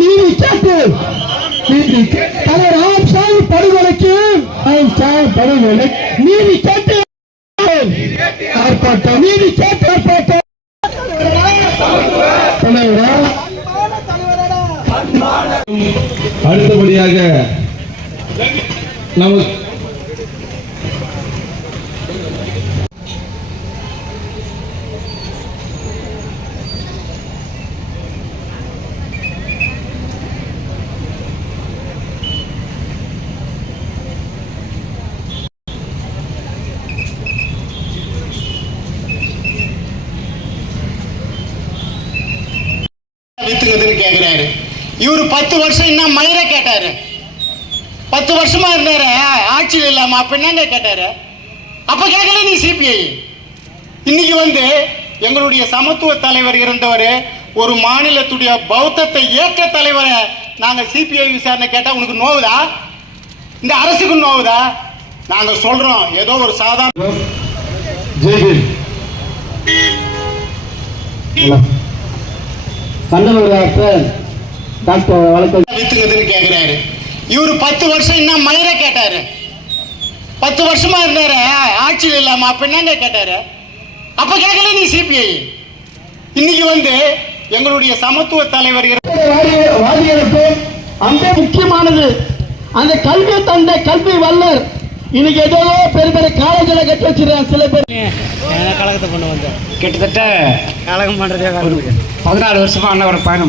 நீதி கேட்டு படுகொலைக்கு படுகொலை நீதி கேட்டு ஆர்ப்பாட்டம் நீதி கேட்டு ஆர்ப்பாட்டம் அடுத்தபடியாக நமக்கு கேட்கிறாரு. இவரு 10 வருஷம் என்ன மயிரை கேட்டாரு. 10 வருஷமா இருந்தாரு ஆட்சியில் இல்லாம அப்ப என்னங்க கேட்டாரு. அப்ப கேட்கல நீ சிபிஐ. இன்னைக்கு எங்களுடைய சமத்துவ தலைவர் இருந்தவர், ஒரு மாநிலத்துடைய பௌத்தத்தை ஏற்ற தலைவரை நாங்க சிபிஐ விசாரணை கேட்டா உனக்கு நோவுதா? இந்த அரசுக்கு நோவுதா? நாங்க சொல்றோம் ஏதோ ஒரு சாதாரண கேட்கிறாரு. இவரு 10 வருஷம் என்ன மயிரை கேட்டாரு. 10 வருஷமா இருந்தாரு ஆட்சியில் இல்லாம அப்ப என்னங்க கேட்டாரு. அப்ப கேட்கல நீ சிபிஐ. இன்னைக்கு எங்களுடைய சமத்துவ தலைவர் வாதிகளுக்கும் அந்த முக்கியமானது அந்த கல்வி தந்தை கல்வி வல்லர் இன்னைக்கு ஏதோ பெரிய பெரிய காலேஜில் கட்டி வச்சிருக்காங்க. சில பேர் கழகத்தை கொண்டு வந்தேன். கிட்டத்தட்ட கழகம் பண்றதே 14 வருஷமா அண்ணா ஒரு பயணம்.